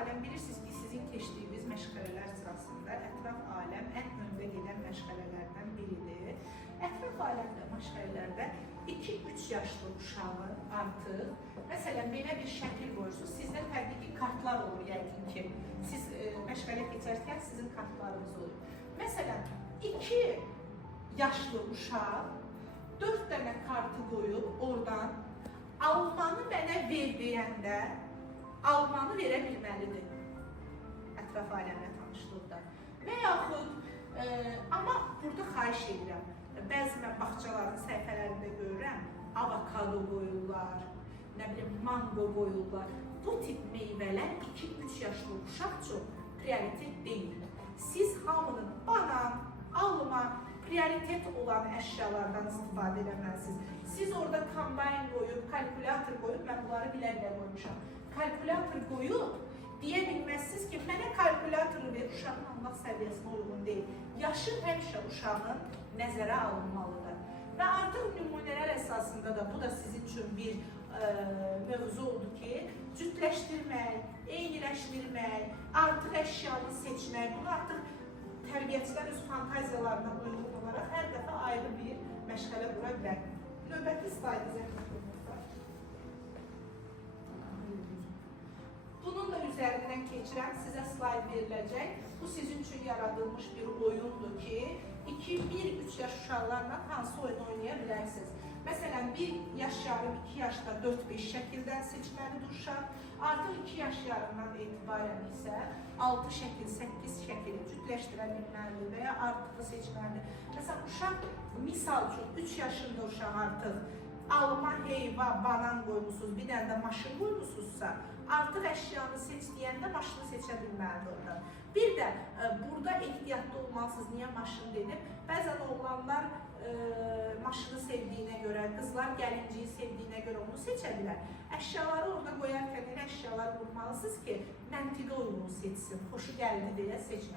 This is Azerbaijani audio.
aləm bilirsiniz ki, sizin keçdiyiniz məşğələlər sırasında ətraf aləm ən öndə gedən məşğələlərdən biridir. Ətraf aləmdə məşğələlərdə 2-3 yaşlı uşağın artıq, məsələn, belə bir şəkil qoyursunuz, sizdə təbii ki, kartlar olur yəqin ki, siz məşğələ keçərkən sizin kartlarınız olur. Məsələn, 2 yaşlı uşaq 4 dənə kartı qoyub oradan almanı mənə ver deyəndə almanı verə bilməlidir ətraf aləmlə tanışlıqda. Və yaxud, amma burada xahiş edirəm, bəzi mən bağçaların səhifələrində görürəm, avokado qoyurlar, nə bilim, mango qoyurlar. Bu tip meyvələr 2-3 yaşlı uşaq çox prioritet deyil. Siz hamının banan, alma, prioritet olan əşyalardan istifadə edəməlisiniz. Siz orada kombayn qoyub, kalkulyator qoyub, mən bunları bilə-bilə qoymuşam. Kalkulyator qoyub, deyə bilməzsiniz ki, mənə kalkulyatoru ver, uşağın anlaq səviyyəsinə uyğun deyil. Yaşı həmişə uşağın nəzərə alınmalıdır. Və artıq nümunələr əsasında da bu da sizin üçün bir mövzu oldu ki, cütləşdirmək, eyniləşdirmək, artıq əşyanı seçmək, bunu artıq tərbiyəçilər öz fantaziyalarına uyğun olaraq hər dəfə ayrı bir məşğələ qura bilər. Növbəti slaydı zəhmət olmaqda. Bunun da üzərindən keçirəm, sizə slayd veriləcək. Bu sizin üçün yaradılmış bir oyundur ki, 2-1-3 yaş uşaqlarla hansı oyun oynaya bilərsiniz. Məsələn, 1 yaş yarım, 2 yaşda 4-5 şəkildən seçməlidir uşaq. Artıq 2 yaş yarımdan etibarən isə 6 şəkil, 8 şəkili cütləşdirə bilməlidir və ya artığı seçməlidir. Məsələn, uşaq, misal üçün 3 yaşında uşaq artıq alma, heyva, banan qoymusunuz, bir dənə də maşın qoymusunuzsa, artıq əşyanı seç deyəndə maşını seçə bilməlidir orada. Bir də burada ehtiyatlı olmalısınız, niyə maşın dedim? Bəzən oğlanlar maşını sevdiyinə görə, qızlar gəlinciyi sevdiyinə görə onu seçə bilər. Əşyaları orada qoyarkən elə əşyaları vurmalısınız ki, məntiqə uyğun seçsin, xoşu gəldi deyə seçməsin.